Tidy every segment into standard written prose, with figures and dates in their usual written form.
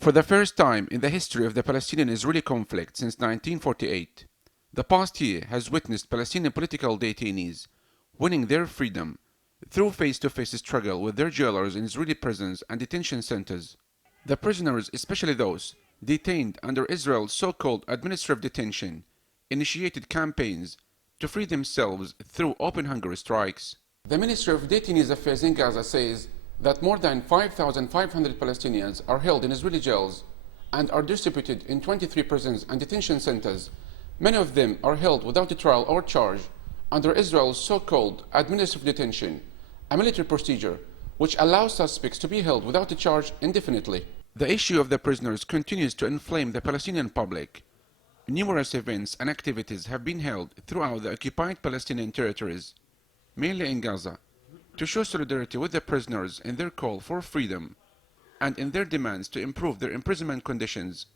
For the first time in the history of the Palestinian-Israeli conflict since 1948, the past year has witnessed Palestinian political detainees winning their freedom through face-to-face struggle with their jailers in Israeli prisons and detention centers. The prisoners, especially those detained under Israel's so-called administrative detention, initiated campaigns to free themselves through open hunger strikes. The Ministry of Detainees Affairs in Gaza says that more than 5,500 Palestinians are held in Israeli jails and are distributed in 23 prisons and detention centers. Many of them are held without a trial or charge under Israel's so-called administrative detention, a military procedure which allows suspects to be held without a charge indefinitely. The issue of the prisoners continues to inflame the Palestinian public. Numerous events and activities have been held throughout the occupied Palestinian territories, mainly in Gaza, to show solidarity with the prisoners in their call for freedom and in their demands to improve their imprisonment conditions.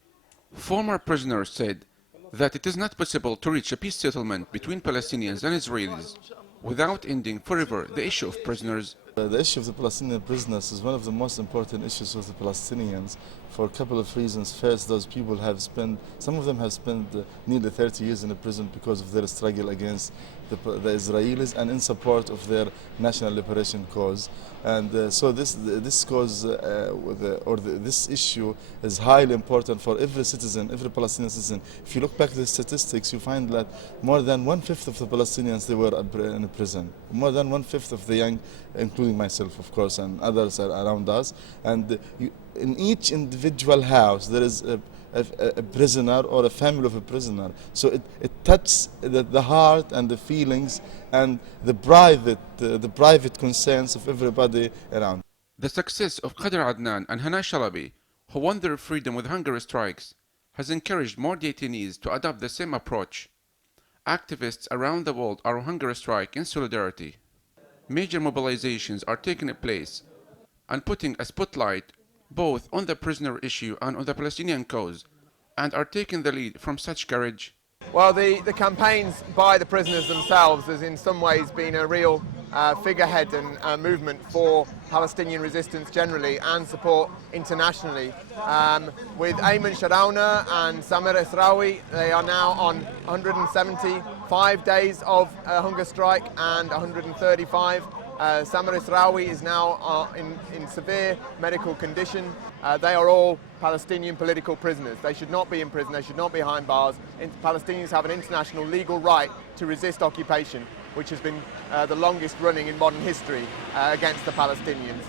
Former prisoners said that it is not possible to reach a peace settlement between Palestinians and Israelis without ending forever the issue of prisoners. The issue of the Palestinian prisoners is one of the most important issues of the Palestinians for a couple of reasons. First, those people some of them have spent nearly 30 years in the prison because of their struggle against the Israelis and in support of their national liberation cause. And so this cause, this issue is highly important for every citizen, every Palestinian citizen. If you look back at the statistics, you find that more than 1/5 of the Palestinians, they were in prison. More than 1/5 of the young, including myself, of course, and others around us. And in each individual house, there is a prisoner or a family of a prisoner. So it touches the heart and the feelings and the private concerns of everybody around. The success of Qadr Adnan and Hana Shalabi, who won their freedom with hunger strikes, has encouraged more detainees to adopt the same approach. Activists around the world are on hunger strike in solidarity. Major mobilizations are taking place and putting a spotlight both on the prisoner issue and on the Palestinian cause, and are taking the lead from such courage. Well, the campaigns by the prisoners themselves has in some ways been a real figurehead and movement for Palestinian resistance generally and support internationally. With Ayman Sharawna and Samir Esraoui, they are now on 175 days of hunger strike and 135. Samir Esraoui is now in severe medical condition. They are all Palestinian political prisoners. They should not be in prison, they should not be behind bars. Palestinians have an international legal right to resist occupation, which has been the longest running in modern history against the Palestinians.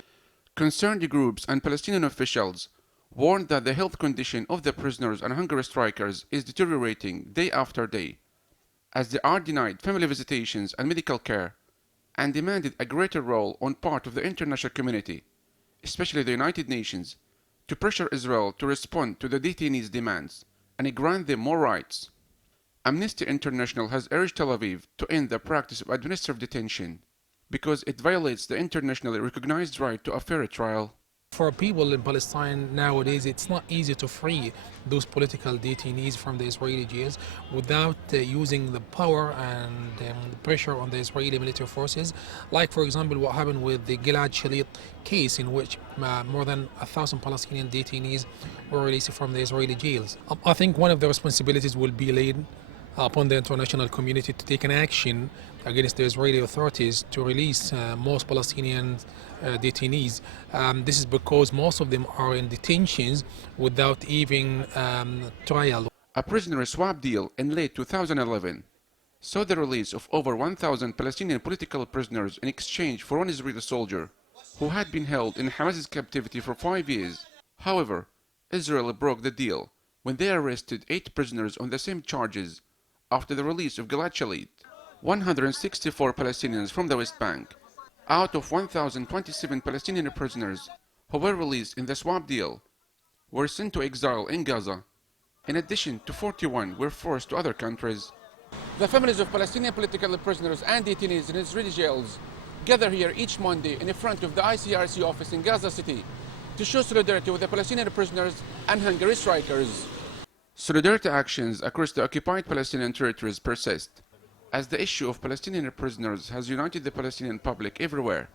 Concerned groups and Palestinian officials warned that the health condition of the prisoners and hunger strikers is deteriorating day after day, as they are denied family visitations and medical care, and demanded a greater role on part of the international community, especially the United Nations, to pressure Israel to respond to the detainees' demands and grant them more rights. Amnesty International has urged Tel Aviv to end the practice of administrative detention because it violates the internationally recognized right to a fair trial. For people in Palestine nowadays, it's not easy to free those political detainees from the Israeli jails without using the power and the pressure on the Israeli military forces. Like, for example, what happened with the Gilad Shalit case, in which more than 1,000 Palestinian detainees were released from the Israeli jails. I think one of the responsibilities will be laid upon the international community to take an action against the Israeli authorities to release most Palestinian detainees. This is because most of them are in detentions without even trial. A prisoner swap deal in late 2011 saw the release of over 1,000 Palestinian political prisoners in exchange for one Israeli soldier who had been held in Hamas's captivity for 5 years. However, Israel broke the deal when they arrested 8 prisoners on the same charges after the release of Gilad Shalit. 164 Palestinians from the West Bank, out of 1,027 Palestinian prisoners who were released in the swap deal, were sent to exile in Gaza. In addition to 41 were forced to other countries. The families of Palestinian political prisoners and detainees in Israeli jails gather here each Monday in front of the ICRC office in Gaza City to show solidarity with the Palestinian prisoners and hunger strikers. Solidarity actions across the occupied Palestinian territories persist, as the issue of Palestinian prisoners has united the Palestinian public everywhere.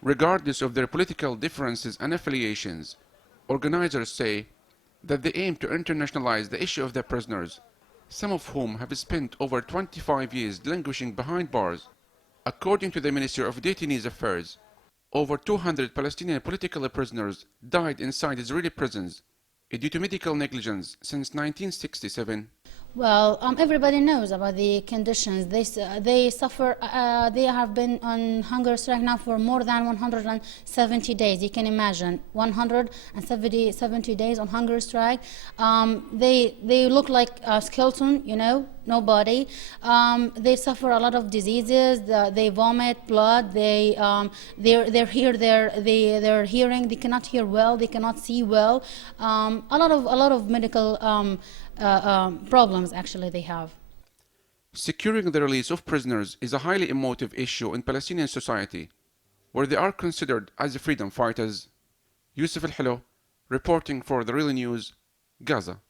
Regardless of their political differences and affiliations, organizers say that they aim to internationalize the issue of the prisoners, some of whom have spent over 25 years languishing behind bars. According to the Ministry of Detainees Affairs, over 200 Palestinian political prisoners died inside Israeli prisons due to medical negligence since 1967. Well, everybody knows about the conditions. They suffer. They have been on hunger strike now for more than 170 days. You can imagine 170 days on hunger strike. They look like a skeleton, you know, no body. They suffer a lot of diseases. They vomit blood. They're hearing. They cannot hear well. They cannot see well. A lot of medical problems actually they have. Securing the release of prisoners is a highly emotive issue in Palestinian society, where they are considered as freedom fighters. Yusuf Al-Hilo, reporting for The Real News, Gaza.